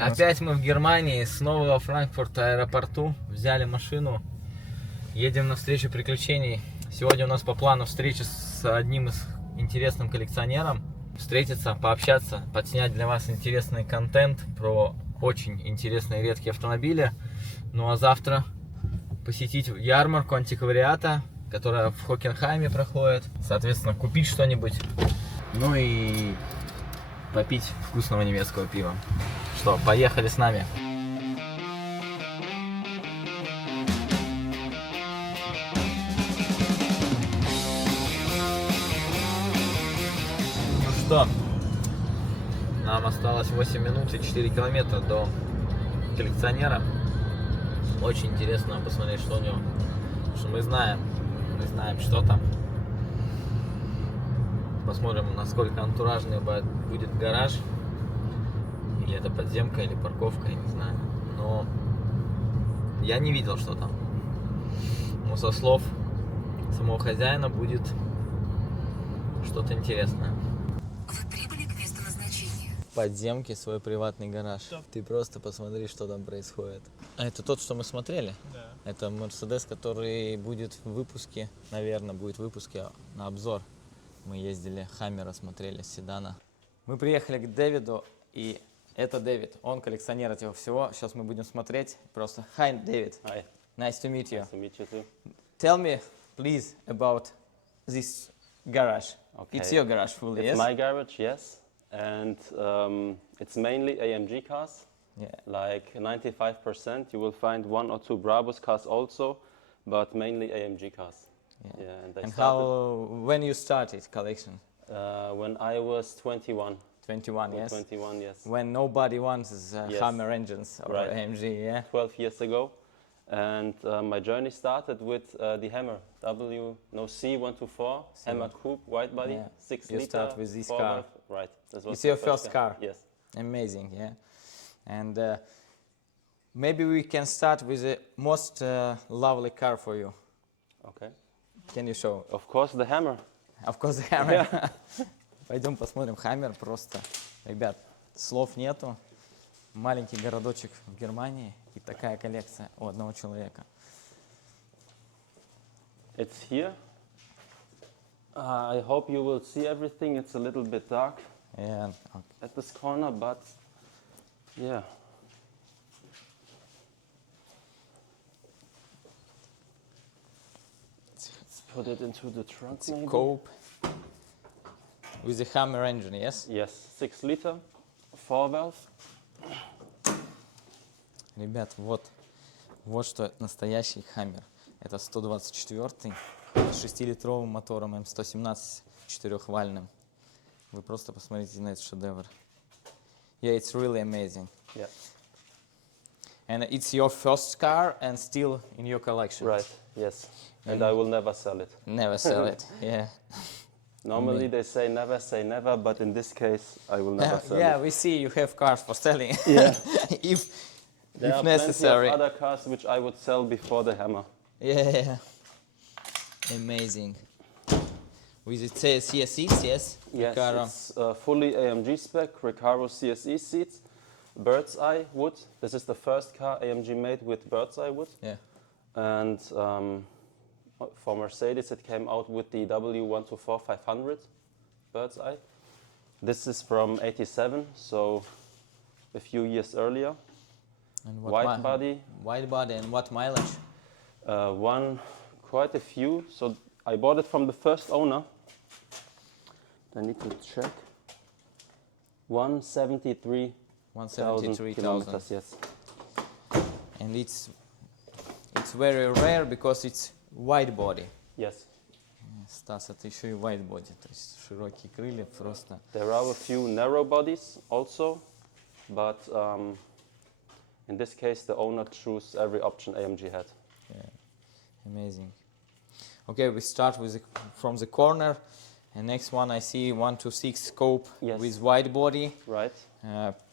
Опять мы в Германии, снова во Франкфурте аэропорту. Взяли машину, едем на встречу приключений. Сегодня у нас по плану встреча с одним из интересным коллекционером. Встретиться, пообщаться, подснять для вас интересный контент про очень интересные редкие автомобили. Ну а завтра посетить ярмарку антиквариата, которая в Хокенхайме проходит. Соответственно, купить что-нибудь. Ну и попить вкусного немецкого пива. Что, поехали с нами. Ну что, нам осталось 8 минут и 4 километра до коллекционера. Очень интересно посмотреть, что у него. Потому что мы знаем, что там. Посмотрим, насколько антуражный будет гараж. Или это подземка, или парковка, я не знаю. Но я не видел, что там. Но со слов самого хозяина будет что-то интересное. Вы прибыли к месту назначения. В подземке свой приватный гараж. Да. Ты просто посмотри, что там происходит. А это тот, что мы смотрели? Да. Это Мерседес, который будет в выпуске, наверное, будет в выпуске на обзор. Мы ездили, Хаммера смотрели, седана. Мы приехали к Дэвиду, и это Дэвид, он коллекционер этого всего. Сейчас мы будем смотреть. Просто Hi, David. Hi. Nice to meet you. Nice to meet you too. Tell me, please, about this garage. Okay. It's your garage fully, yes? It's my garage, yes. And it's mainly AMG cars. Yeah. Like 95%. You will find 1 or 2 Brabus cars also, but mainly AMG cars. Yeah. And And how, when you started collection? When I was 21. 21, yes? 21, yes. When nobody wants Yes. Hammer engines or Right. AMG, yeah? 12 years ago. And my journey started with the Hammer C124 Hammer Coupe Widebody, Yeah. 6 You liter. start with this 4 car. valve. Right. That was It's the your first car? Yes. Amazing, yeah. And maybe we can start with the most lovely car for you. Okay. Can you show? Of course, the Hammer. Of course, the Hammer. Пойдем посмотрим Хаммер просто. Ребят, слов нету. Маленький городочек в Германии и такая коллекция у одного человека. It's here. I hope you will see everything. It's a little bit dark Yeah, okay. at this corner, but yeah. Let's put it into the trunk. It's a maybe. coupe with the Hammer engine, yes? Yes, 6 liter, 4 valve. Ребят, вот что настоящий Хаммер. Это 124-й с 6-литровым мотором М117 4-вальным. Вы просто посмотрите на этот шедевр. Yeah, it's really amazing. Yeah. And it's your first car and still in your collection. Right. Yes. And I will never sell it. Never sell it. Yeah. Normally they say never, but in this case I will never sell Yeah, it. we see you have cars for selling. Yeah. if There are necessary. plenty of other cars which I would sell before the Hammer. Yeah. Amazing. With it says CSEs, yes? Yes, Recaro. it's fully AMG spec, Recaro CSE seats, bird's eye wood. This is the first car AMG made with bird's eye wood. Yeah. And for Mercedes it came out with the W124 500 bird's eye. This is from 87, so a few years earlier. And Wide body. Wide body and what mileage? Quite a few. So I bought it from the first owner. I need to check. 173,000 173,000. kilometers, yes. And it's very rare because it's wide body. Yes. Стас, это еще и wide body, то есть широкие крылья просто. There are a few narrow bodies also, but in this case the owner chose every option AMG had. Yeah. Amazing. Okay, we start with from the corner, and next one I see 126 scope Yes. with wide body, Right.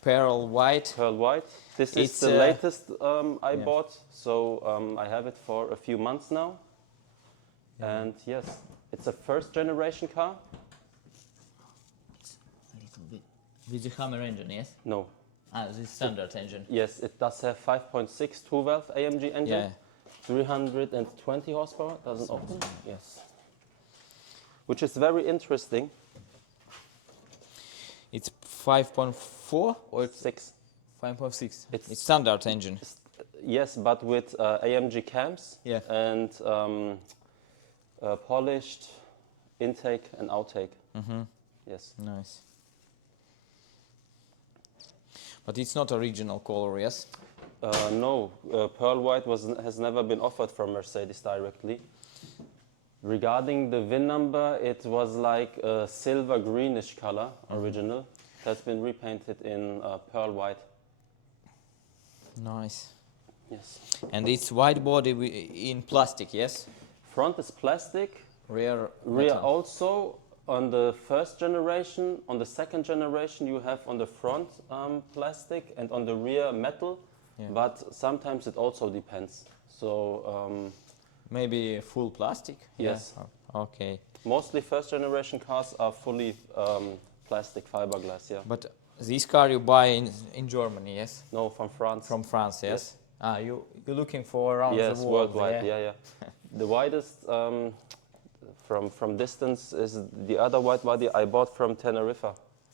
pearl white. Pearl white. This is It's, the latest I yeah. bought, so I have it for a few months now. Yeah. And yes, it's a first generation car. A little bit. With the Hammer engine, yes? No, Ah, this standard engine. Yes, it does have 5.6 2-valve AMG engine. Yeah. 320 horsepower. Doesn't open. Yes. Which is very interesting. It's 5.4 or 6. 5.6? It's standard engine. Yes, but with AMG cams Yeah. and polished intake and outtake. Yes. Nice. But it's not original color, yes? No, pearl white has never been offered from Mercedes directly. Regarding the VIN number, it was like a silver greenish color, original. It has been repainted in pearl white. Nice. Yes. And it's wide body in plastic, yes? Front is plastic. Rear Rear also. On the first generation, on the second generation, you have on the front plastic and on the rear metal. Yeah. But sometimes it also depends. So maybe full plastic? yes. Yeah. Oh, okay. Mostly first generation cars are fully plastic fiberglass, yeah. But this car you buy in Germany, yes? No, from France. From France, yes? Yes. Ah, you're looking for around Yes, the world, worldwide, yeah. The widest from distance is the other wide body I bought from Tenerife.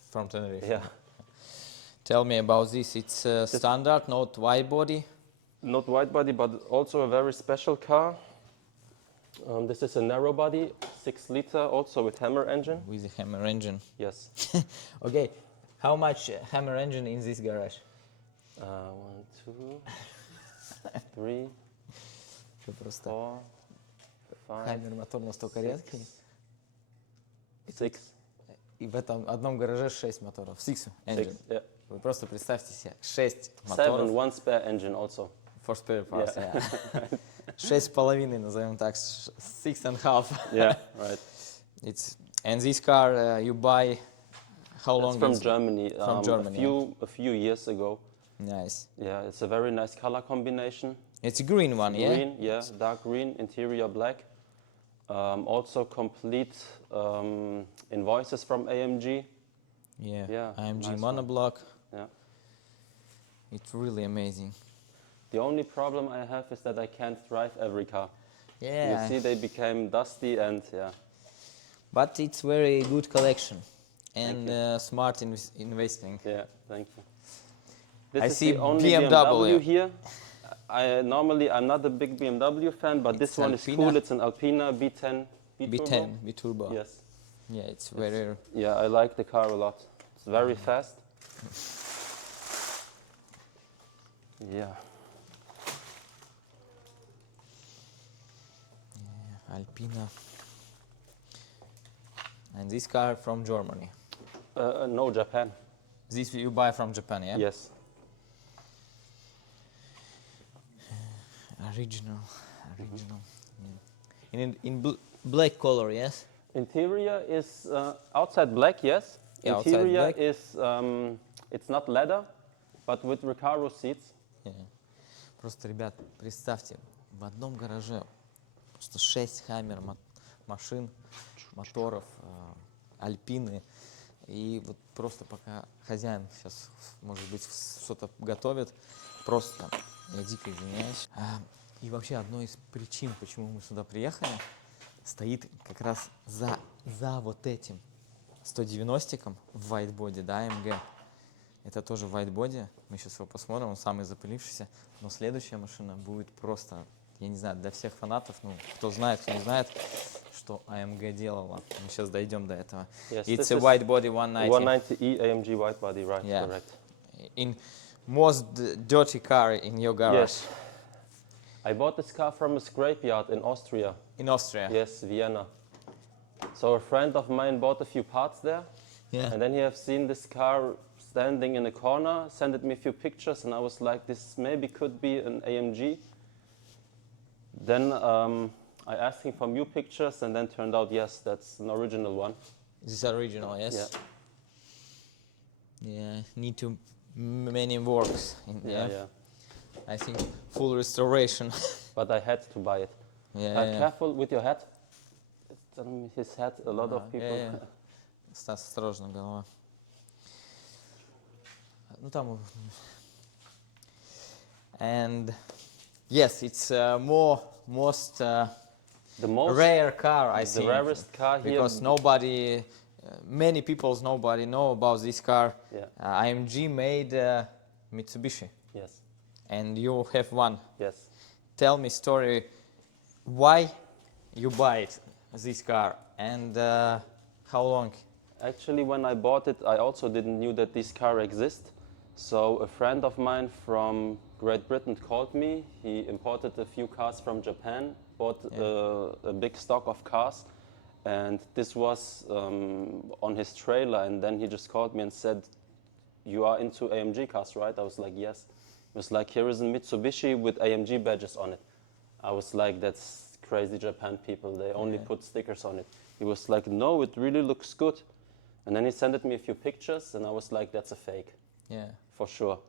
From Tenerife. Yeah. Tell me about this. It's standard, not wide body. Not wide body, but also a very special car. This is a narrow body, 6 liter, also with Hammer engine. With a Hammer engine. Yes. Okay, how much Hammer engine in this garage? 1, 2, 3, 4, 5, Хаммер мотор настолько редкий. 6. И в этом одном гараже 6 моторов. 6 engine. Yeah. Вы просто представьте себе, 6 7, моторов. 1 spare engine also. For spare parts, Yeah. yeah. 6,5, назовем так, 6.5. Yeah, right. And this car you buy, how long? It's from is it? Germany. From Germany, A few years ago. Nice. Yeah, it's a very nice color combination. It's a green one, yeah? Green, yeah, dark green, interior black. Also complete invoices from AMG. Yeah. Yeah, AMG nice monoblock. Yeah. It's really amazing. The only problem I have is that I can't drive every car. Yeah. You see, they became dusty and yeah. But it's very good collection and Thank smart investing. Yeah, thank you. This I is see the only BMW. here. I'm not a big BMW fan, but this It's one is Alpina? cool. It's an Alpina B10 B10, B-turbo. Yes. Yeah, it's very... Yeah, I like the car a lot. It's very fast. Yeah. Alpina. And this car from Germany. No, Japan. This you buy from Japan, yeah? Yes. Original. Yeah. In black color, yes? Interior is outside black, yes. Yeah, outside Interior black. is it's not leather, but with Recaro seats. Yeah. Просто, ребят, представьте, в одном гараже просто 6 Хаммер машин, моторов, Альпины. И вот просто пока хозяин сейчас, может быть, что-то готовит, просто, я дико извиняюсь. И вообще одной из причин, почему мы сюда приехали, стоит как раз за вот этим 190-ком в whitebody, да, AMG. Это тоже whitebody, мы сейчас его посмотрим, он самый запылившийся, но следующая машина будет просто, я не знаю, для всех фанатов, ну, кто знает, кто не знает, что AMG делала. Мы сейчас дойдем до этого. Yes, It's a whitebody 190. 190e AMG whitebody, right? Yeah. Correct. In most dirty car in your garage. Yes. I bought this car from a scrapyard in Austria. In Austria. Yes, Vienna. So a friend of mine bought a few parts there, Yeah. and then he have seen this car standing in a corner, sent me a few pictures, and I was like, this maybe could be an AMG. Then I asked him for new pictures, and then turned out, yes, that's an original one. This is original, yes? Yeah. Yeah, need to many works. Yeah. I think full restoration. But I had to buy it. Yeah. Careful with your hat. It's on his head, a lot of people. Стас, осторожно, голова. ну там. And yes, it's most The most rare car I the think. rarest car here. Because nobody, many people know about this car. Yeah. AMG made Mitsubishi, Yes. and you have one. Yes. Tell me story, why you buy it, this car, and how long? Actually, when I bought it, I also didn't knew that this car exists. So a friend of mine from Great Britain called me. He imported a few cars from Japan, bought a big stock of cars, and this was on his trailer. And then he just called me and said, "You are into AMG cars, right?" I was like, "Yes." He was like, "Here is a Mitsubishi with AMG badges on it." I was like, "That's crazy Japan people. They only put stickers on it." He was like, "No, it really looks good." And then he sent me a few pictures, and I was like, "That's a fake." Yeah. For sure.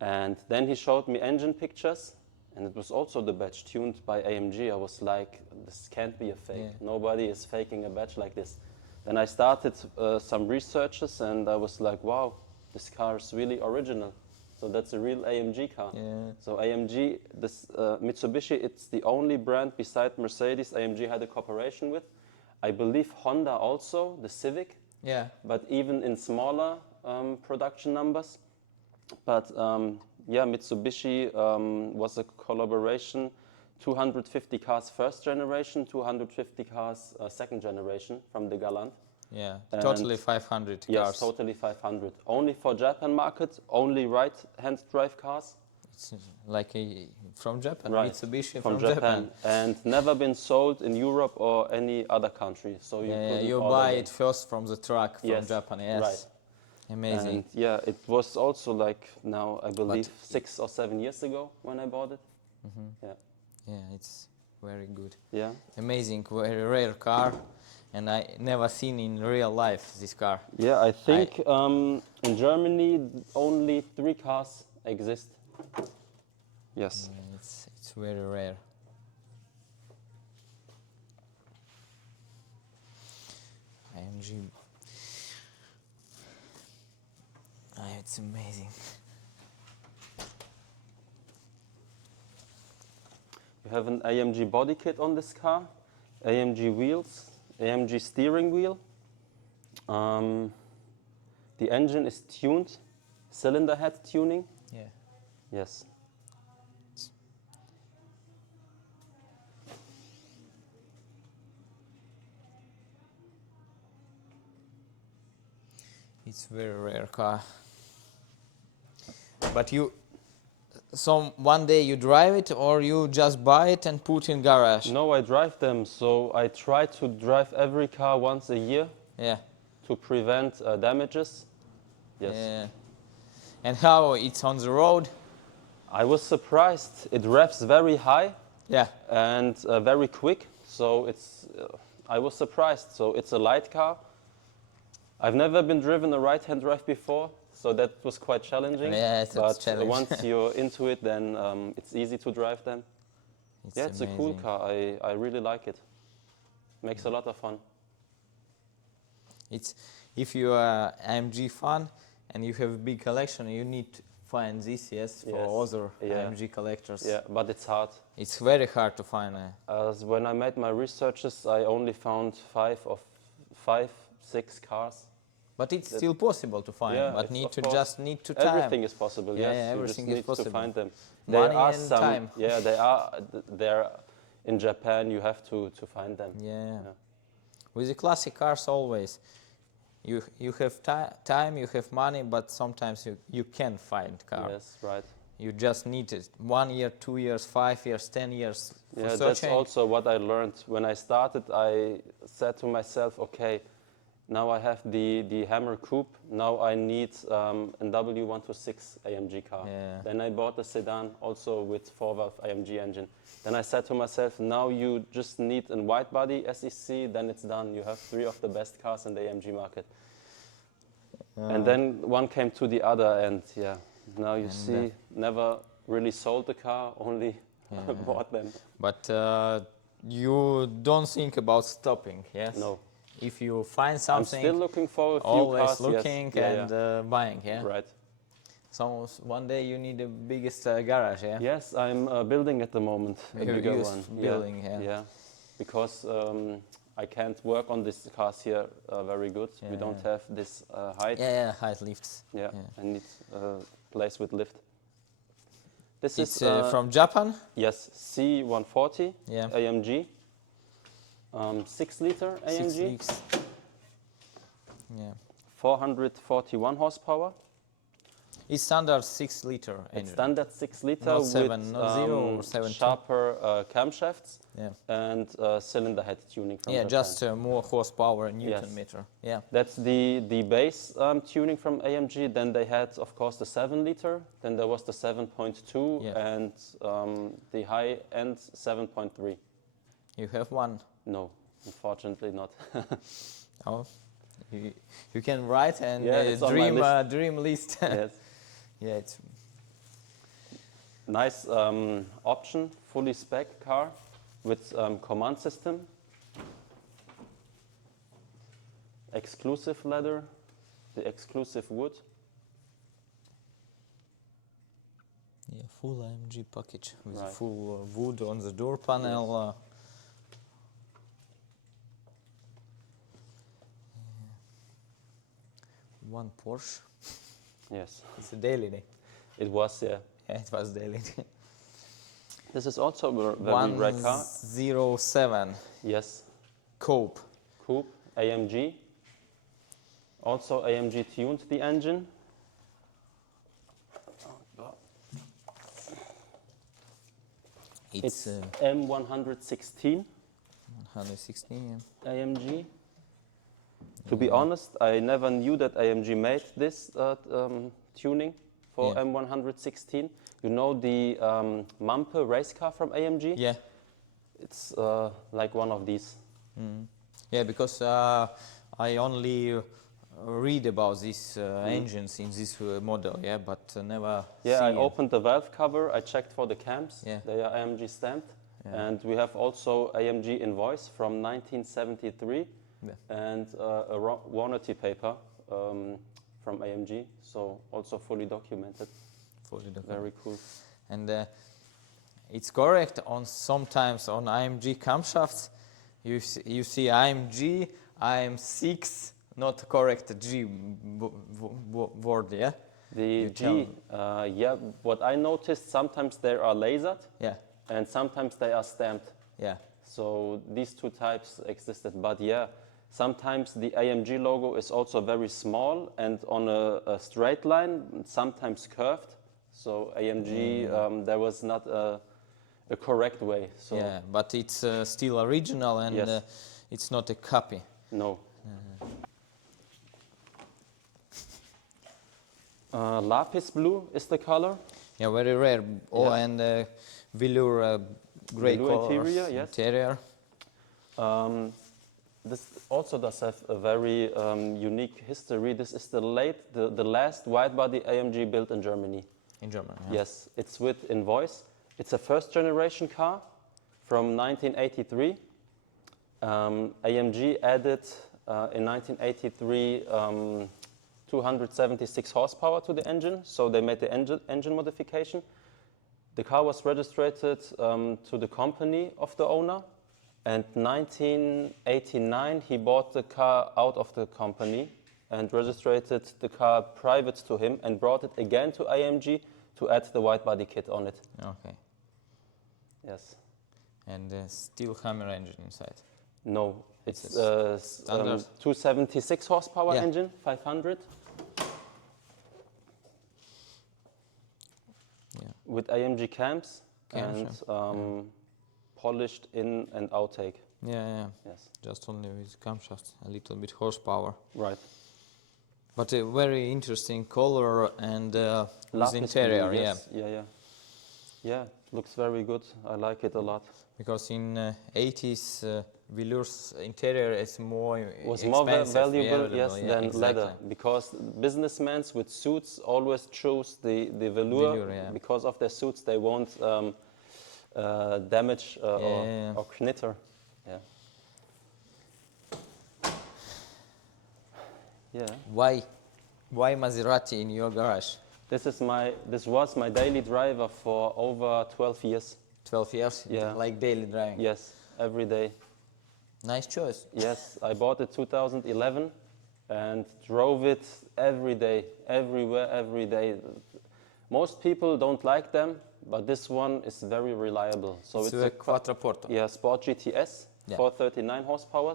And then he showed me engine pictures, and it was also the badge tuned by AMG. I was like, this can't be a fake. Yeah. Nobody is faking a badge like this. Then I started some researches, and I was like, wow, this car is really original. So that's a real AMG car. Yeah. So AMG, this Mitsubishi, it's the only brand beside Mercedes AMG had a cooperation with. I believe Honda also, the Civic, Yeah. but even in smaller production numbers. But yeah, Mitsubishi was a collaboration, 250 cars first generation, 250 cars second generation from the Galant. Yeah. And Totally 500 Yes, cars. totally 500. Only for Japan market, only right-hand drive cars. It's like from Japan, Right, Mitsubishi from from Japan. And never been sold in Europe or any other country. So you Yeah, couldn't you order buy them. it first from the truck from Yes, Japan. Yes. right. Amazing. And yeah, it was also like now, I believe, 6 or 7 years ago when I bought it. Yeah. Yeah, it's very good. Yeah. Amazing, very rare car, and I never seen in real life this car. Yeah, I think in Germany only 3 cars exist. Yes. Yeah, it's very rare. AMG. It's amazing. You have an AMG body kit on this car, AMG wheels, AMG steering wheel. The engine is tuned, cylinder head tuning. Yeah. Yes. It's very rare car. But one day you drive it, or you just buy it and put in garage? No, I drive them. So I try to drive every car once a year Yeah. to prevent damages. Yes. Yeah. And how it's on the road? I was surprised. It revs very high Yeah. and very quick. So I was surprised. So it's a light car. I've never been driven a right-hand drive before, so that was quite challenging. Yeah, it's challenging. Once you're into it, then it's easy to drive them. It's a cool amazing. car. I really like it. Makes a lot of fun. It's if you are AMG fan and you have a big collection, you need to find this, for other AMG collectors. Yeah, but it's hard. It's very hard to find. As when I made my researches, I only found 5, 6 cars. But it's still possible to find. Yeah, but it's need of to course. just need to time. Everything is possible. Yeah, Yes, yeah, you everything just is need possible. to find them. Money and time. Yeah, they are there in Japan. You have to find them. Yeah. With the classic cars, always you have time, you have money, but sometimes you can find car. Yes, right. You just need it 1 year, 2 years, 5 years, 10 years. For Yeah, that's searching. also what I learned when I started. I said to myself, okay, now I have the Hammer Coupe. Now I need a W126 AMG car. Yeah. Then I bought a sedan also with 4-valve AMG engine. Then I said to myself, now you just need a widebody SEC. Then it's done. You have 3 of the best cars in the AMG market. And then one came to the other, and yeah, now you see, never really sold the car, only bought them. But you don't think about stopping, yes? No. If you find something, I'm still looking for a few always cars. looking yes. and buying, yeah? Right. So one day you need the biggest garage, yeah? Yes, I'm building at the moment a bigger one. Building, yeah. Because I can't work on these cars here very good. We don't have this height. Yeah, height lifts. Yeah, I need a place with lift. This It's is from Japan? yes, C140 Yeah. AMG, 6 liter AMG, 6 weeks. Yeah. 441 horsepower. It's standard 6 liter It's engine. standard 6 liter Not with 7, not 0 or 7. sharper camshafts Yeah. and cylinder head tuning from Yeah, Japan. just more horsepower, Newton meter. Yeah. That's the base tuning from AMG. Then they had, of course, the 7 liter. Then there was the 7.2 and the high end 7.3. You have one? No, unfortunately not. Oh, you can write and it's on my list. dream list. Yes. Yeah, it's Nice option, fully spec car with command system. Exclusive leather, the exclusive wood. full AMG package with Right. full wood on the door panel. One Porsche. Yes, It's a daily day. it was, yeah. Yeah, it was daily day. This is also a very rare car. 107 Yes, Coupe. coupe, AMG. Also AMG tuned the engine. It's M116 116. AMG. To be honest, I never knew that AMG made this tuning for Yeah. M116. You know the Mampe race car from AMG? Yeah. It's like one of these. Yeah, because I only read about these engines in this model, yeah, but never Yeah, I see it. opened the valve cover, I checked for the cams, Yeah. they are AMG stamped. Yeah. And we have also AMG invoice from 1973 Yeah. and a warranty paper from AMG, so also fully documented. Fully documented. Very cool. And it's correct on sometimes on AMG camshafts you see AMG, AM6, not correct G word, yeah? The You G, yeah, what I noticed, sometimes they are lasered Yeah, and sometimes they are stamped. yeah. So these two types existed, but yeah, sometimes the AMG logo is also very small and on a straight line, sometimes curved. So AMG, there was not a correct way. So Yeah, but it's still original and Yes. it's not a copy. no. Lapis blue is the color. Yeah, very rare. Oh, Yes. and velour gray Velour color interior, yes. interior. This also does have a very unique history. This is the last wide-body AMG built in Germany. In German. Yeah. Yes, it's with invoice. It's a first-generation car from 1983. AMG added in 1983 276 horsepower to the engine, so they made the engine modification. The car was registered to the company of the owner, and 1989 he bought the car out of the company and registered the car private to him and brought it again to AMG to add the wide body kit on it. Okay. Yes. And still Hammer engine inside. No, it's standard. 276 horsepower Yeah. engine, 500. Yeah. With AMG cams and Camshaft, polished in and outtake. Yeah, yeah. Yes, Just only with camshaft, a little bit horsepower. right. But a very interesting color and with Lapis interior, blue, yeah. yes. Yeah. Yeah, looks very good. I like it a lot. Because in 80s, velour's interior is more Was more valuable, yeah, yes, yeah, than exactly. leather, because businessmen with suits always choose the velour. Velour, yeah. Because of their suits, they won't damage Yeah. or knitter. Yeah. Yeah. Why Maserati in your garage? This was my daily driver for over 12 years. 12 years? Yeah. Like daily driving? Yes, every day. Nice choice. Yes, I bought it 2011 and drove it every day, everywhere, every day. Most people don't like them, but this one is very reliable. So it's a quattroporto. Yeah, Sport GTS, Yeah. 439 horsepower.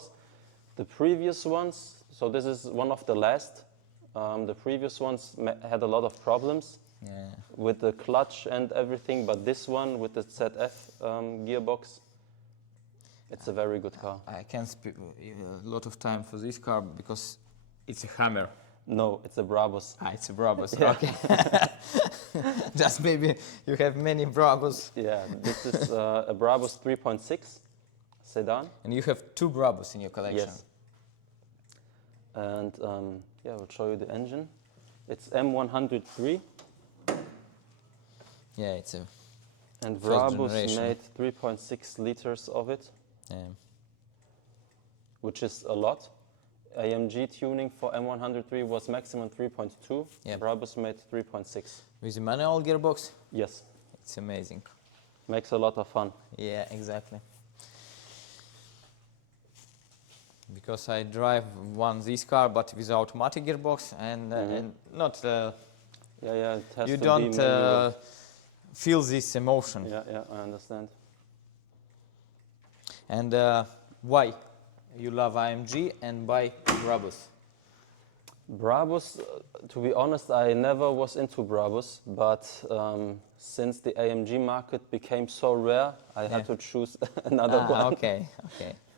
The previous ones, so this is one of the last. The previous ones had a lot of problems with the clutch and everything, but this one with the ZF gearbox, it's a very good car. I can't speak a lot of time for this car because it's a Hammer. No, it's a Brabus. It's a Brabus, Yeah. okay. Just maybe you have many Brabus. Yeah, this is a Brabus 3.6 sedan. And you have 2 Brabus in your collection. Yes. And yeah, I'll show you the engine. It's M103. Yeah, it's a And first Brabus generation. made 3.6 liters of it, yeah. which is a lot. AMG tuning for M103 was maximum 3.2. Yeah. Brabus made 3.6. With a manual gearbox. Yes, It's amazing. makes a lot of fun. Yeah, exactly. Because I drive this car, but with automatic gearbox, and not Yeah, it has you to don't be manual. feel this emotion. Yeah, I understand. And why you love AMG and why Brabus? Brabus, to be honest, I never was into Brabus, but since the AMG market became so rare, I had to choose another one. Okay.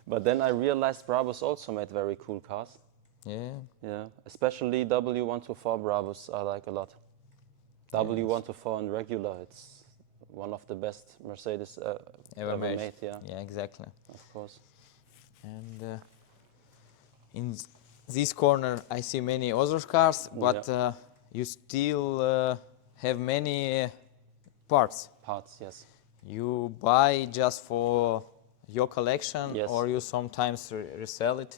But then I realized Brabus also made very cool cars. Yeah. Yeah, especially W124 Brabus I like a lot. W124 and regular, it's one of the best Mercedes ever made. Yeah, Yeah, exactly. of course. And in this corner, I see many other cars, but you still have many parts. Parts, yes. You buy just for your collection, Yes. or you sometimes resell it?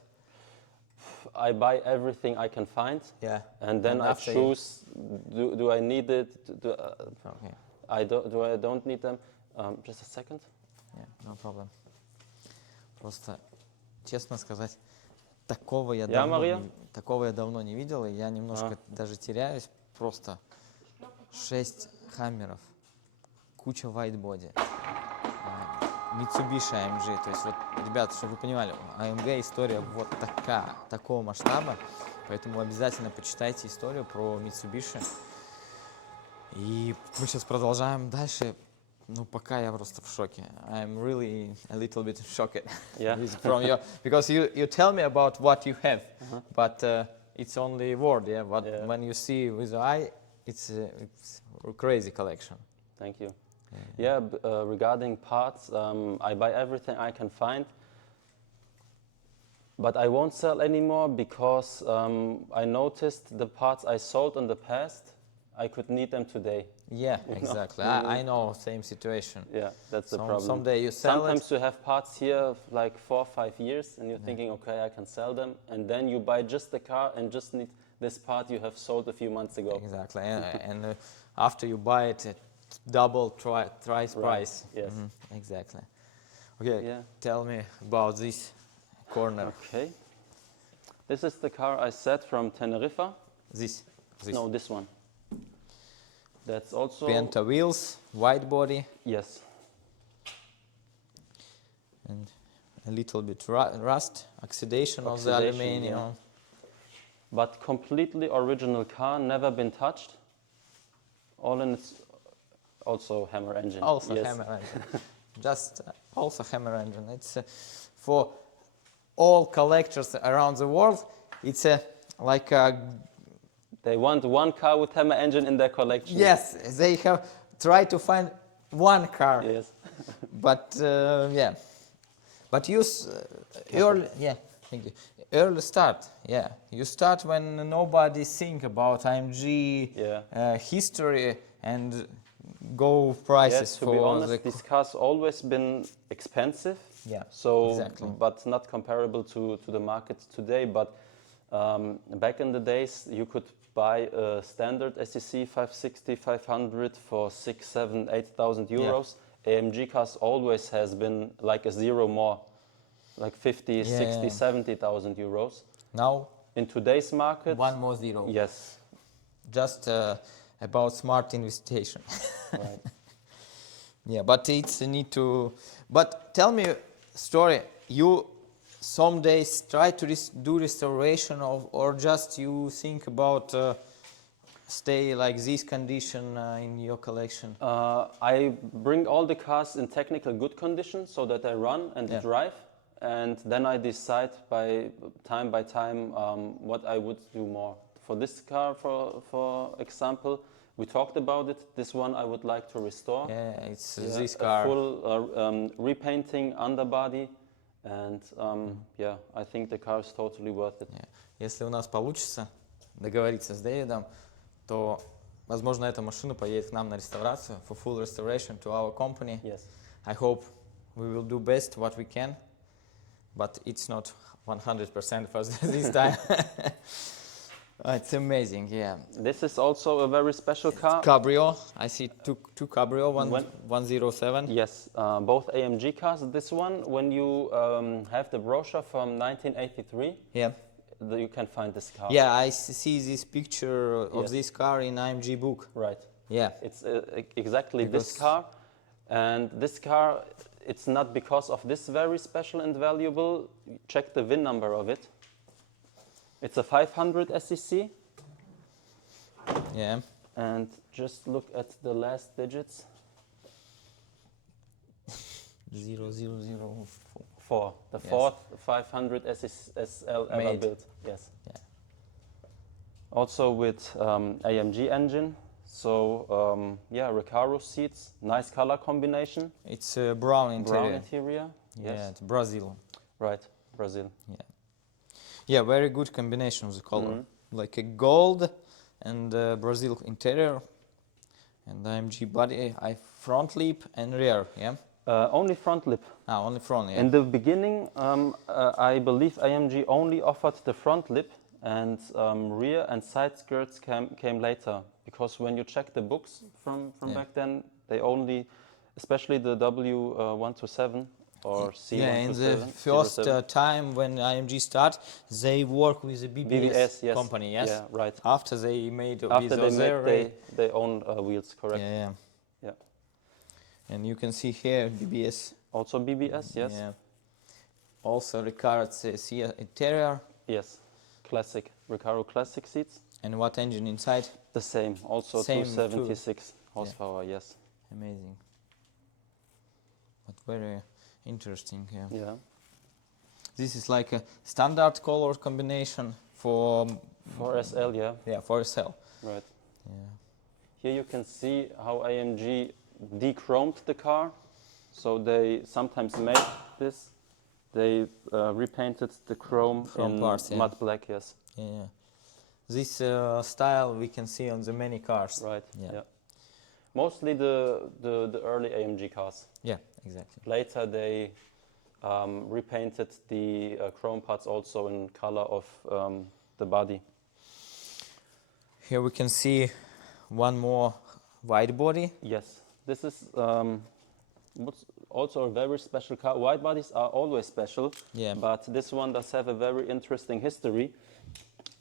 I buy everything I can find. Yeah. And then I after choose, do I need it? Okay. I don't need them. Just a second. Yeah, no problem. Просто, честно сказать, такого я давно не видел, и я немножко даже теряюсь. Просто 6 хаммеров, куча widebody, Mitsubishi AMG. То есть, вот, ребята, чтобы вы понимали, AMG история вот такого масштаба, поэтому обязательно почитайте историю про Mitsubishi. И мы сейчас продолжаем дальше. Ну, пока я просто в шоке. I'm really a little bit shocked. Yeah. From your, because you tell me about what you have, but it's only word, yeah. But when you see with the eye, it's a crazy collection. Thank you. Yeah, regarding parts, I buy everything I can find. But I won't sell anymore because I noticed the parts I sold in the past, I could need them today. Yeah, exactly. I know, same situation. Yeah, that's the problem. Someday you sell Sometimes you have parts here like 4 or 5 years and you're thinking, okay, I can sell them. And then you buy just the car and just need this part you have sold a few months ago. Exactly. And after you buy it, double, thrice price. Yes. Exactly. Okay, Yeah. tell me about this corner. Okay. This is the car I said from Tenerife. This. No, this one. That's also... Penta wheels, wide body, Yes. and a little bit rust, oxidation of the Oxidation, aluminium. yeah. But completely original car, never been touched. All in its... Also Hammer engine. Also yes. Hammer engine. Just also Hammer engine. It's for all collectors around the world. It's like a... They want one car with Hammer engine in their collection. Yes, they have tried to find one car. Yes. But yeah, but you early, yeah, thank you. Early start, yeah. You start when nobody think about AMG history and go prices Yes, to for be honest, these cars always been expensive. Yeah, So, exactly. but not comparable to the market today. But Back in the days, you could buy a standard SEC 560, 500 for 6, 7, 8,000 euros. AMG cars always has been like a zero more, like 50, 60, 70,000 euros. Now, in today's market, one more zero. Yes. Just about smart investigation. Right. Yeah, but it's a need to. But tell me a story. You some days try to do restoration of, or just you think about stay like this condition in your collection? I bring all the cars in technical good condition so that I run and drive, and then I decide by time what I would do more. For this car, for example, we talked about it. This one I would like to restore. Yeah, it's this car. A full repainting underbody, and I think the car is totally worth it. Yeah. Если у нас получится договориться с Дэвидом, то, возможно, эта машина поедет к нам на реставрацию, for full restoration to our company. Yes. I hope we will do best what we can, but it's not 100% for this time. It's amazing, yeah. This is also a very special car. Cabrio, I see two Cabrio, 107. Yes, both AMG cars. This one, when you have the brochure from 1983, you can find this car. Yeah, I see this picture of this car in AMG book. Right. Yeah. It's exactly this car. And this car, it's not because of this very special and valuable. Check the VIN number of it. It's a 500 SEC. Yeah. And just look at the last digits. 0004. The fourth 500 SL ever built. Yes. Yeah. Also with AMG engine. So Recaro seats, nice color combination. It's a brown interior. Brown interior. Yes. Yeah, it's Brazil. Right, Brazil. Yeah. Yeah, very good combination of the color. Like a gold and Brazil interior, and AMG body, front lip and rear, yeah? Only front lip. Only front, yeah. In the beginning, I believe AMG only offered the front lip, and rear and side skirts came later. Because when you check the books from back then, they only, especially the W127, or C127. Yeah, in the first time when AMG start, they work with the BBS company, yes? Yeah, right. After they made they own wheels, correct? Yeah. And you can see here BBS. Also BBS, yes. Yeah. Also Recaro interior. Yes, classic, Recaro classic seats. And what engine inside? The same, also 276 horsepower, yes. Amazing. But very interesting, yeah. This is like a standard color combination for SL, yeah. Yeah, for SL. Right. Yeah. Here you can see how AMG de-chromed the car. So they sometimes made this. They repainted the chrome in parts, matte black, yes. Yeah. This style we can see on the many cars. Right. Yeah. Mostly the early AMG cars. Yeah, exactly. Later they repainted the chrome parts also in color of the body. Here we can see one more wide body. Yes, this is what's also a very special car. Wide bodies are always special, but this one does have a very interesting history.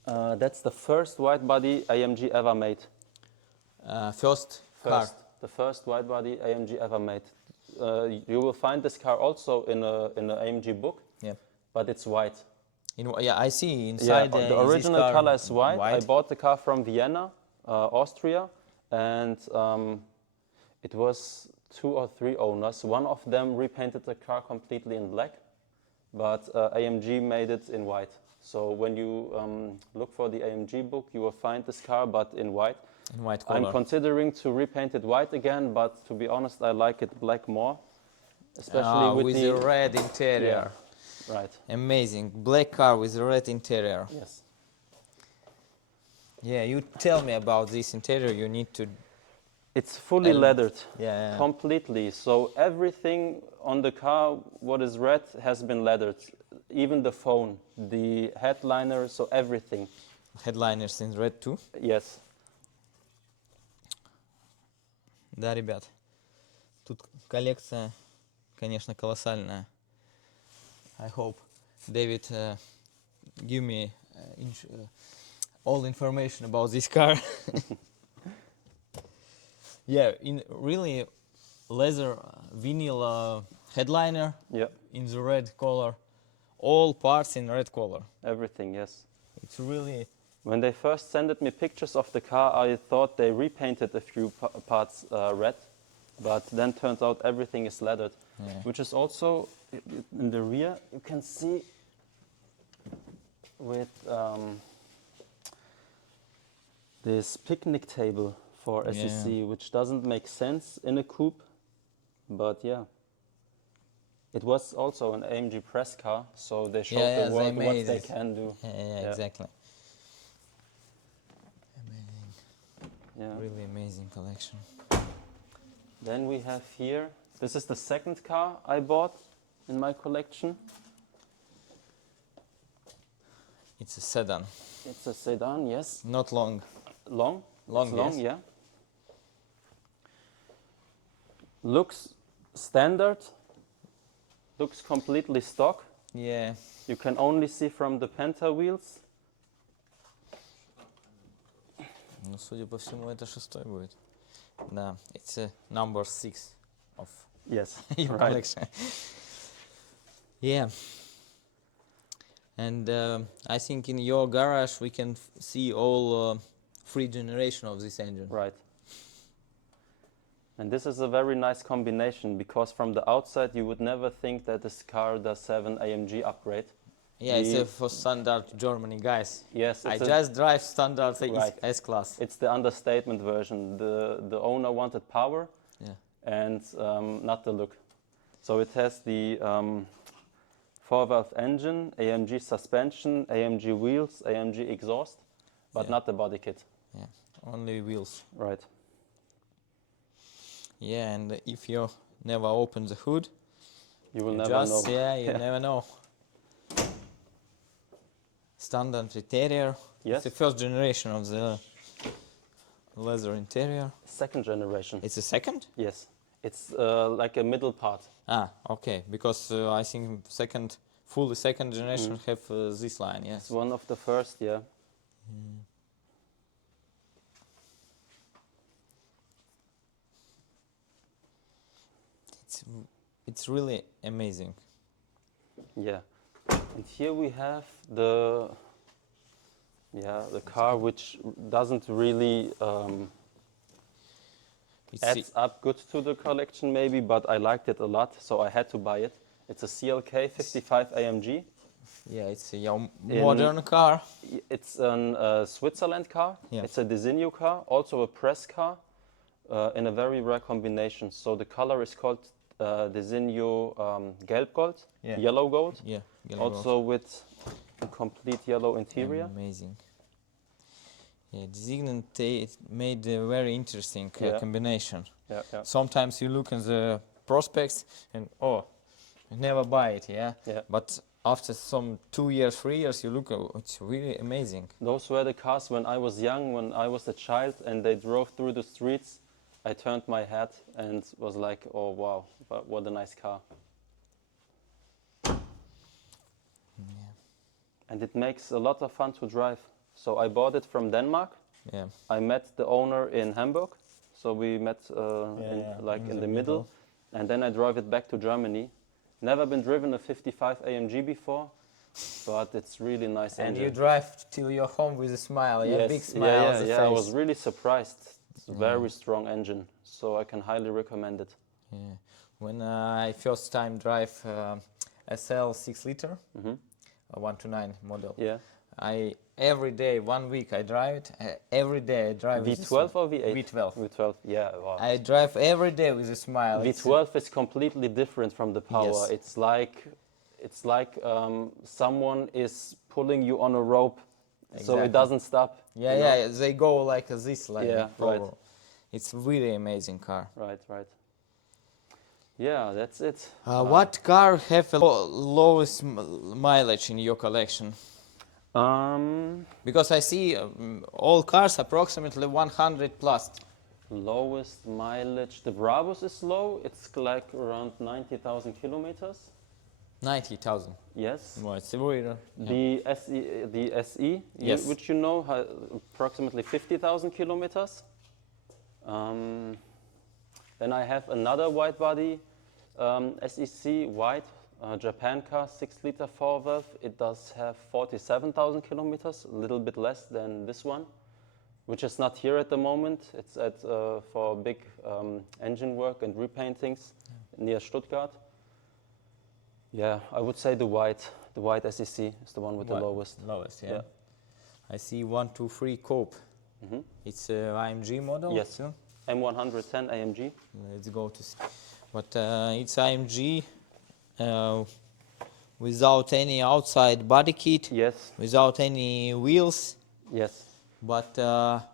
That's the first wide body AMG ever made. First car. The first wide body AMG ever made. You will find this car also in an AMG book, but it's white. I see inside. The original color is white. I bought the car from Vienna, Austria, and it was 2 or 3 owners. One of them repainted the car completely in black, but AMG made it in white. So when you look for the AMG book, you will find this car, but in white. In white color. I'm considering to repaint it white again, but to be honest, I like it black more, especially with the red interior. Yeah. Right. Amazing. Black car with a red interior. Yes. Yeah, you tell me about this interior. You need to... It's fully leathered. Yeah. Completely. So everything on the car, what is red, has been leathered. even the phone, the headliner, so everything. Headliners in red too. Yes. Да, ребят, тут коллекция, конечно, колоссальная. I hope David give me all information about this car. Yeah, in really leather vinyl headliner. Yeah. In the red color, all parts in red color. Everything, yes. It's really. When they first sent me pictures of the car, I thought they repainted a few parts red, but then turns out everything is leathered, which is also in the rear. You can see with this picnic table for SEC, which doesn't make sense in a coupe, but yeah. It was also an AMG press car, so they showed the world what they can do. Yeah, exactly. Amazing. Yeah. Really amazing collection. Then we have here, this is the second car I bought in my collection. It's a sedan. It's a sedan, yes. Not long. Long? Long, It's long, yes. yeah. Looks standard. Looks completely stock. Yeah. You can only see from the Penta wheels. Ну, судя по всему, это шестой будет. Да, it's a number 6 of Yes, your right. collection. Yeah. And I think in your garage we can see all 3 generation of this engine. Right. And this is a very nice combination because from the outside you would never think that this car does have an AMG upgrade. Yeah, it's for standard Germany guys. Yes, I it's just drive standard Right. S-Class. It's the understatement version. The owner wanted power and not the look. So it has the 4-valve engine, AMG suspension, AMG wheels, AMG exhaust, but not the body kit. Yeah, only wheels. Right. Yeah, and if you never open the hood, You will you never just, know. yeah, you never know. Standard interior. Yes. It's the first generation of the leather interior. Second generation. It's a second? Yes. It's like a middle part. Ah, okay. Because I think fully second generation have this line, yes. It's one of the first, yeah. It's really amazing. Yeah. And here we have the car which doesn't really adds up good to the collection maybe, but I liked it a lot, so I had to buy it. It's a CLK 55 AMG. Yeah, it's a modern car. It's a Switzerland car. Yeah. It's a Designo car, also a press car in a very rare combination. So the color is called Designo Gelb Gold, yellow gold. Yeah, also with a complete yellow interior. Amazing. Yeah, Designo made a very interesting combination. Yeah, yeah. Sometimes you look in the prospects and you never buy it, yeah? But after some 2 years, 3 years, you look, it's really amazing. Those were the cars when I was young, when I was a child, and they drove through the streets. I turned my head and was like, oh wow, but what a nice car. Yeah. And it makes a lot of fun to drive. So I bought it from Denmark. Yeah. I met the owner in Hamburg. So we met in the middle. And then I drove it back to Germany. Never been driven a 55 AMG before, but it's really nice And engine. you drive till you're home with a smile, Yes, big smile on the face. I was really surprised. It's a very strong engine, so I can highly recommend it. Yeah. When I first time drive SL 6 liter, 129 model, every day, 1 week I drive it. Every day I drive V12 or V8? V12. V12, yeah. Wow. I drive every day with a smile. V12 is completely different from the power. Yes. It's like someone is pulling you on a rope, so it doesn't stop. Yeah, they go like this, like right. It's really amazing car. Right. Yeah, that's it. What car have the lowest mileage in your collection? Because I see all cars approximately 100 plus. Lowest mileage. The Brabus is low. It's like around 90,000 kilometers. 90,000. Yes. Well, it's very rare. The SE, Yes. which you know, approximately 50,000 kilometers. Then I have another wide body, SEC wide, Japan car, 6-liter 4-valve. It does have 47,000 kilometers, a little bit less than this one, which is not here at the moment. It's at for big engine work and repaintings near Stuttgart. Yeah, I would say the white SEC is the one with the lowest. Lowest, yeah. I see 123 Coupe. It's AMG model. Yes. Too. M110 AMG. Let's go to see. But it's AMG without any outside body kit. Yes. Without any wheels. Yes. But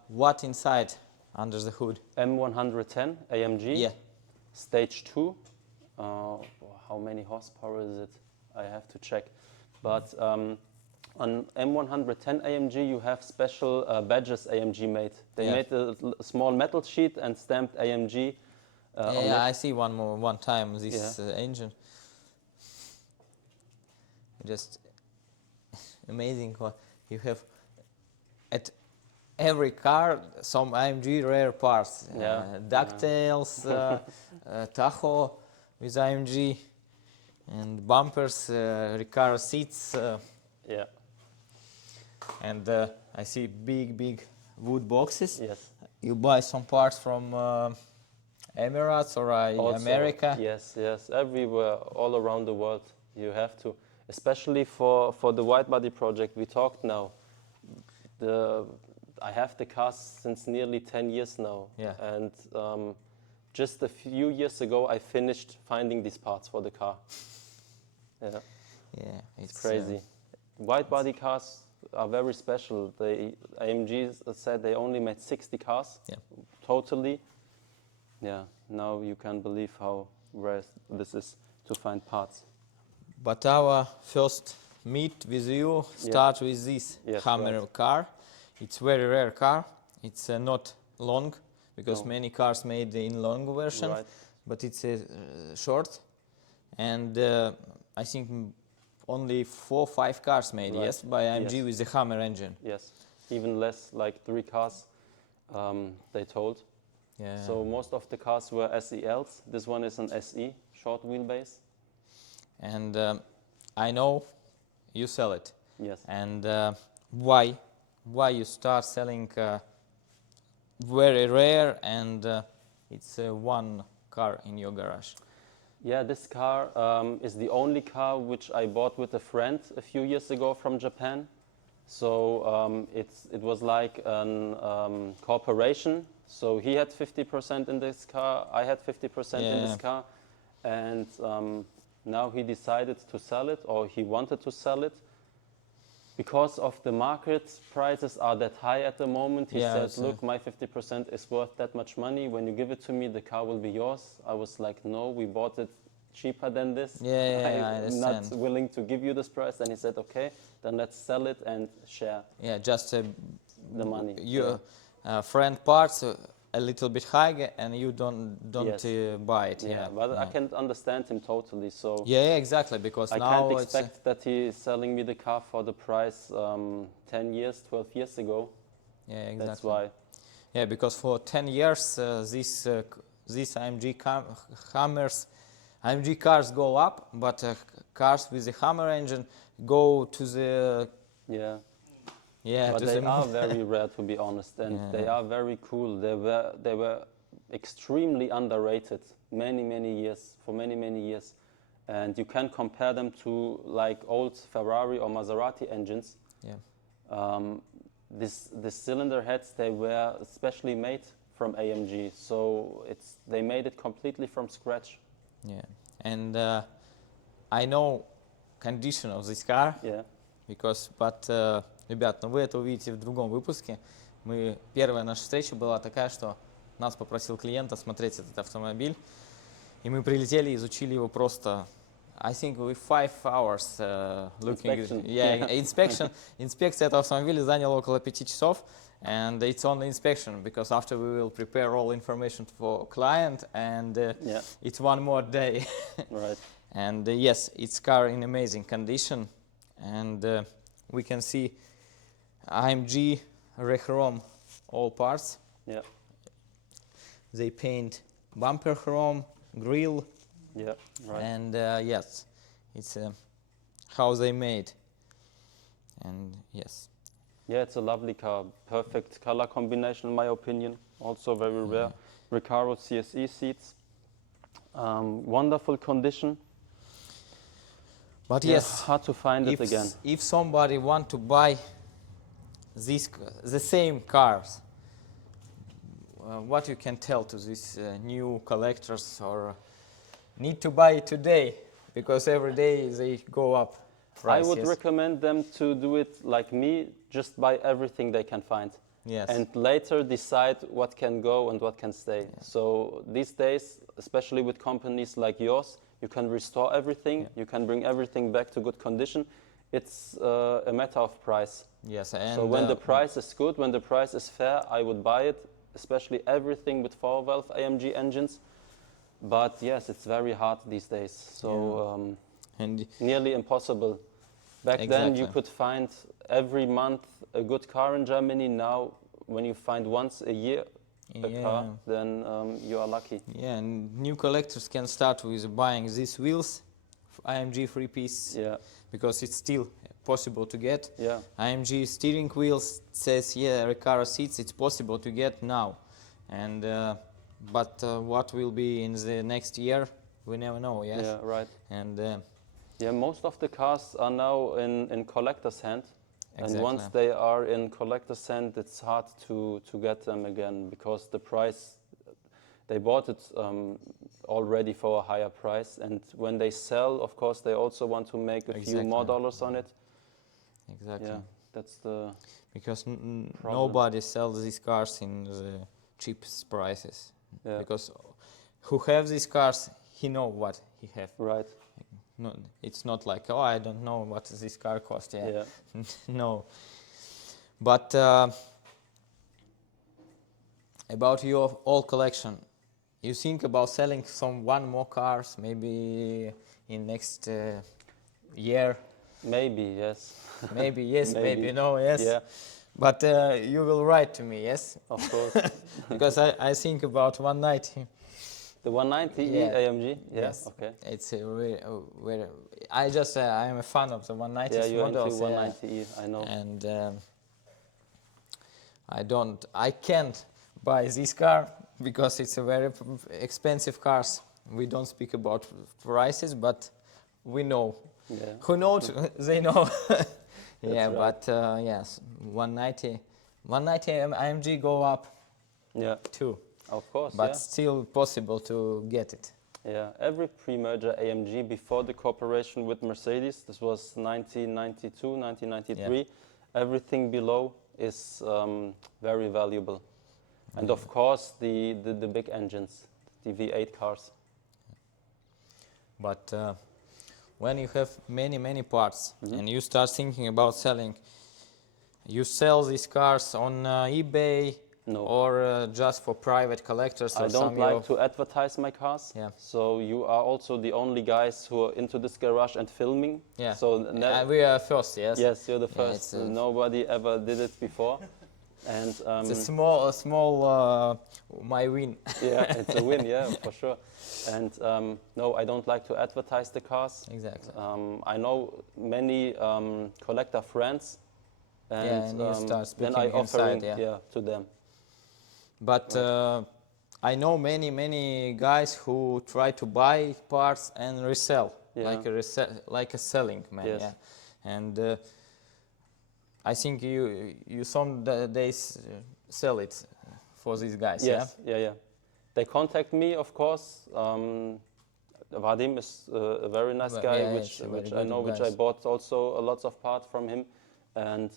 what inside under the hood? M110 AMG. Yeah. Stage 2. How many horsepower is it? I have to check. But on M110 AMG, you have special badges AMG made. They made a small metal sheet and stamped AMG. On it. I see one time this engine. Just amazing what you have at every car. Some AMG rare parts. Ducktails, Tahoe with AMG, and bumpers, car seats. Yeah. And I see big wood boxes. Yes. You buy some parts from Emirates or Also, America. Yes, everywhere, all around the world, you have to. Especially for the wide body project we talked now. I have the cars since nearly 10 years now. Yeah. And just a few years ago, I finished finding these parts for the car. Yeah. Yeah, It's crazy. Wide body cars are very special. AMG said they only made 60 cars. Yeah. Totally. Yeah. Now you can believe how rare this is to find parts. But our first meet with you start with this Hammer car. It's very rare car. It's not long because many cars made in long version, but it's short. And I think only 4 or 5 cars made, by AMG with the Hammer engine. Yes, even less, like 3 cars, they told. Yeah. So most of the cars were SELs. This one is an SE, short wheelbase. And I know you sell it. Yes. And why you start selling very rare and it's one car in your garage? Yeah, this car is the only car which I bought with a friend a few years ago from Japan. So it was like a cooperation. So he had 50% in this car, I had 50% in this car. And now he decided to sell it, or he wanted to sell it. Because of the market prices are that high at the moment, he said, look, my 50% is worth that much money. When you give it to me, the car will be yours. I was like, no, we bought it cheaper than this. I'm not willing to give you this price. Then he said, okay, then let's sell it and share. Yeah, just the money. Your friend parts a little bit higher and you don't buy it. But I can understand him totally. So exactly, because I now can't expect that he is selling me the car for the price 10 years, 12 years ago. Yeah, exactly. That's why. Yeah, because for 10 years these AMG Hammers, AMG cars go up, but cars with the Hammer engine go to the but they are very rare, to be honest, and they are very cool. They were extremely underrated for many years, and you can compare them to like old Ferrari or Maserati engines. This cylinder heads, they were especially made from AMG, so they made it completely from scratch. Yeah, and I know condition of this car. Ребят, вы это увидите в другом выпуске. Первая наша встреча была такая, что нас попросил клиент осмотреть этот автомобиль. И мы прилетели, изучили его просто, I think we 5 hours looking. Inspection. Yeah, inspection. Инспекция этого автомобиля заняла около 5 часов. And it's only inspection, because after we will prepare all information for client, and it's one more day. Right. And yes, it's car in amazing condition, and we can see AMG rechrome all parts. Yeah. They paint bumper chrome, grille, Yeah. Right. and yes, it's how they made. And yes. Yeah, it's a lovely car. Perfect color combination, in my opinion. Also very rare. Recaro CSE seats. Wonderful condition. But Yeah, yes, hard to find it again. if somebody want to buy the same cars, what you can tell to these new collectors, or need to buy it today, because every day they go up. Price, I would yes. recommend them to do it like me, just buy everything they can find. Yes. And later decide what can go and what can stay. So these days, especially with companies like yours, you can restore everything, you can bring everything back to good condition. It's a matter of price. Yes, and So when the price is good, when the price is fair, I would buy it, especially everything with 4-valve AMG engines. But yes, it's very hard these days. So and nearly impossible. Back then you Exactly. could find every month a good car in Germany. Now when you find once a year a car, then you are lucky. yeah, and new collectors can start with buying these wheels, AMG 3-piece, Yeah, because it's still possible to get. yeah, AMG steering wheels says, yeah, Recaro seats, it's possible to get now. And but what will be in the next year, we never know, yes? yeah, right. And Yeah, most of the cars are now in collector's hand. And once Exactly. they are in collector's hand, it's hard to get them again, because the price, they bought it already for a higher price. And when they sell, of course, they also want to make a few more Exactly. dollars on it. exactly. Yeah, that's the Because problem. nobody sells these cars in the cheapest prices. Yeah. Because who have these cars, he know what he have. right. No, it's not like, oh, I don't know what this car cost. Yeah. Yeah. No. But about your old collection, you think about selling one more cars, maybe in next year? Maybe, yes. Maybe yes, maybe, Maybe. no, yes. Yeah, But you will write to me, yes? of course. Because I think about 190. The 190 Yeah. AMG? Yeah, Yes. okay. It's a very I am a fan of the 190 Yeah, you're models. into 190E, I know. And I can't buy this car because it's a very expensive cars. We don't speak about prices, but we know. Yeah. Who knows? They know. Yeah, right. but yes, 190 AMG go up Yeah, too, of course, but yeah. still possible to get it. Yeah, every pre-merger AMG before the cooperation with Mercedes, this was 1992, 1993, everything below is very valuable. And of course, the big engines, the V8 cars. But when you have many parts and you start thinking about selling, you sell these cars on eBay No. or just for private collectors? I or don't some like to advertise my cars. Yeah. So you are also the only guys who are into this garage and filming. Yeah. So We are first, yes. yes, you're the Yeah, first. it's, Nobody ever did it before. And It's a small my win. yeah, it's a win, yeah, for sure. And no, I don't like to advertise the cars. Exactly. I know many collector friends, and, Yeah, and you start then I speaking offering inside, yeah. to them. But I know many guys who try to buy parts and resell, Yeah. like a selling man. Yes. Yeah. And I think you some days sell it for these guys. Yes, yeah. They contact me, of course. Vadim is a very nice Well, guy, yeah, which it's a very I good know, which guy. I bought also a lots of parts from him, and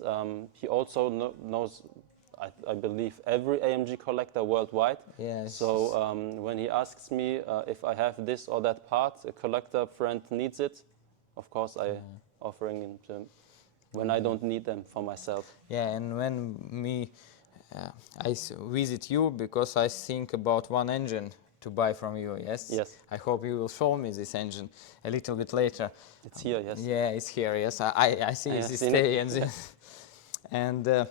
he also knows I believe, every AMG collector worldwide. Yes. So when he asks me if I have this or that part, a collector friend needs it, of course I offering it to him when I don't need them for myself. Yeah, and when I visit you because I think about one engine to buy from you, yes? Yes. I hope you will show me this engine a little bit later. It's here, yes. Yeah, it's here, yes. I see I have this seen stay and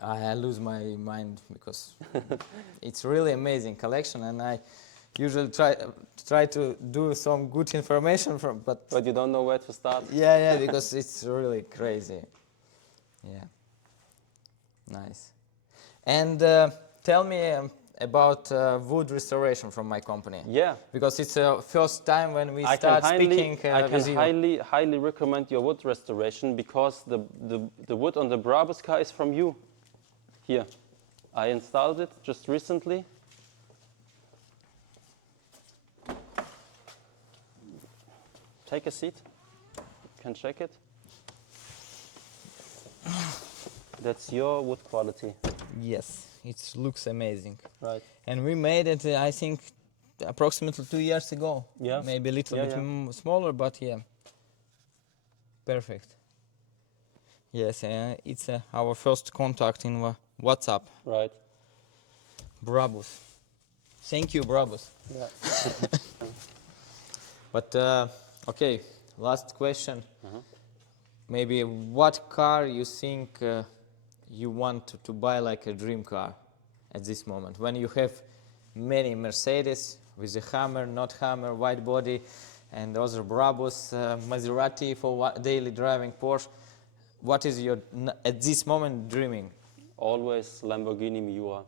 I lose my mind because it's really amazing collection, and I usually try to do some good information from, but But you don't know where to start? yeah, because it's really crazy. Yeah, nice. And tell me about wood restoration from my company. Yeah. Because it's the first time when we I start can speaking with you. highly recommend your wood restoration because the wood on the Brabus car is from you. Here. I installed it just recently. Take a seat. You can check it. That's your wood quality. Yes, it looks amazing. Right. And we made it, I think, approximately 2 years ago. Yeah. Maybe a little bit smaller, but yeah. Perfect. Yes, it's our first contact in WhatsApp. Right. Brabus. Thank you, Brabus. Yeah. But, okay, last question. Maybe what car you think you want to buy like a dream car at this moment? When you have many Mercedes with a Hammer, not Hammer, Widebody, and other Brabus, Maserati for daily driving, Porsche. What is your, at this moment, dreaming? Always Lamborghini Miura.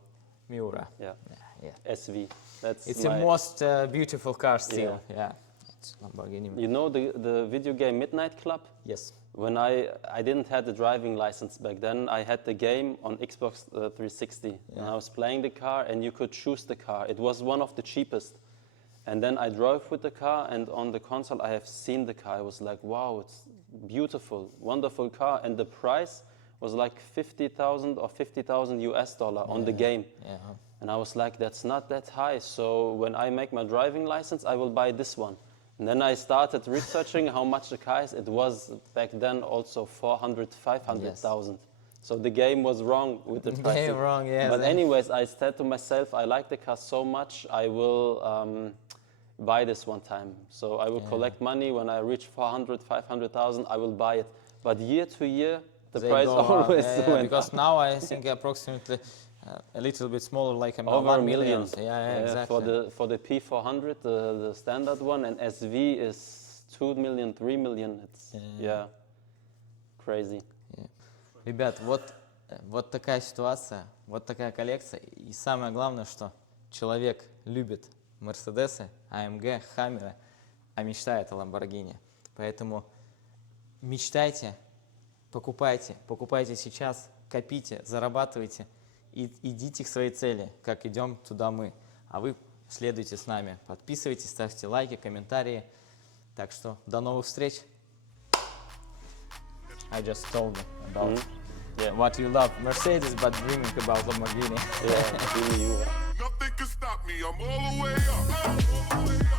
Miura. Yeah. Yeah. SV. That's It's the most beautiful car still. Yeah. It's Lamborghini. You know the video game Midnight Club? Yes. When I didn't have the driving license back then, I had the game on Xbox 360. And I was playing the car and you could choose the car. It was one of the cheapest. And then I drove with the car, and on the console I have seen the car. I was like, wow, it's beautiful, wonderful car. And the price was like 50,000 or 50,000 US dollar on the game. Yeah. And I was like, that's not that high. So when I make my driving license, I will buy this one. And then I started researching how much the car is. It was back then also 400, 500,000. So the game was wrong with the price. Yeah, wrong, yeah. But anyways, I said to myself, I like the car so much, I will buy this one time. So I will collect money. When I reach 400, 500,000, I will buy it. But year to year, the price always went because up. now I think approximately a little bit smaller, like Over 1 a million. million. Yeah, exactly. For the P400, the standard one, and SV is 2 million, 3 million. It's crazy. Ребят, вот такая ситуация, вот такая коллекция. И самое главное, что человек любит Мерседесы, AMG, Хаммеры, а мечтает о Ламборгини. Поэтому мечтайте, покупайте сейчас, копите, зарабатывайте и идите к своей цели, как идем туда мы. А вы следуйте с нами, подписывайтесь, ставьте лайки, комментарии. Так что до новых встреч. I just told you about what you love Mercedes, but dreaming about Lamborghini. Yeah, Nothing can stop me. I'm all the way up.